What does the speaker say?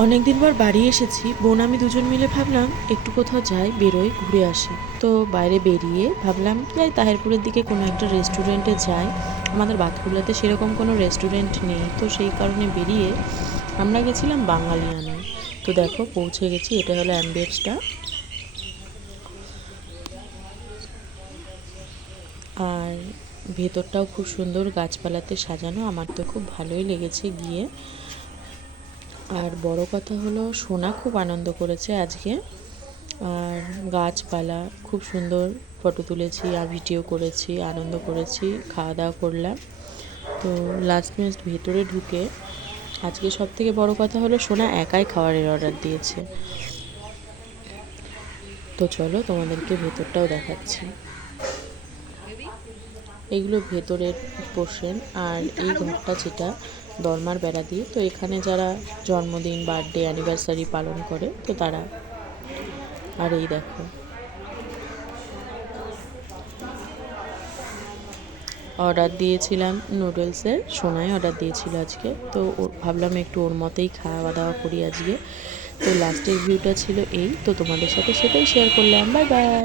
অনেক দিন পর বাড়ি এসেছি। বোন আমি দুজন মিলে ভাবলাম একটু কোথাও যাই, বেরোই, ঘুরে আসি। তো বাইরে বেরিয়ে ভাবলাম যাই তাহেরপুরের দিকে কোনো একটা রেস্টুরেন্টে যাই। আমাদের বাতকুল্লাতে সেরকম কোনো রেস্টুরেন্ট নেই, তো সেই কারণে বেরিয়ে আমরা গেছিলাম বাঙালিয়ানায়। তো দেখো পৌঁছে গেছি, এটা হলো অ্যাম্বিয়েন্সটা। আর ভেতরটাও খুব সুন্দর, গাছপালাতে সাজানো। আমার তো খুব ভালোই লেগেছে গিয়ে। আর বড় কথা হলো সোনা খুব আনন্দ করেছে আজকে। আর গাছপালা খুব সুন্দর ফটো তুলেছি আর ভিডিও করেছি, আনন্দ করেছি, খাওয়া দাওয়া করলাম। তো লাস্ট মিনিট ভেতরে ঢুকে আজকে সবথেকে বড় কথা হলো সোনা একাই খাবারের অর্ডার দিয়েছে। তো চলো তোমাদেরকে ভেতরটাও দেখাচ্ছি। এইগুলো ভেতরের পোর্শন। আর এই ঘরটা যেটা দরমার বেড়া দিয়ে, তো এখানে যারা জন্মদিন, বার্থডে, অ্যানিভার্সারি পালন করে তো তারা। আর এই দেখো অর্ডার দিয়েছিলাম নুডলসের, সোনাই অর্ডার দিয়েছিল আজকে। তো ভাবলাম একটু ওর মতেই খাওয়া দাওয়া করি আজকে। তো লাস্টের ভিউটা ছিল এই, তো তোমাদের সাথে সেটাই শেয়ার করলাম। Bye bye.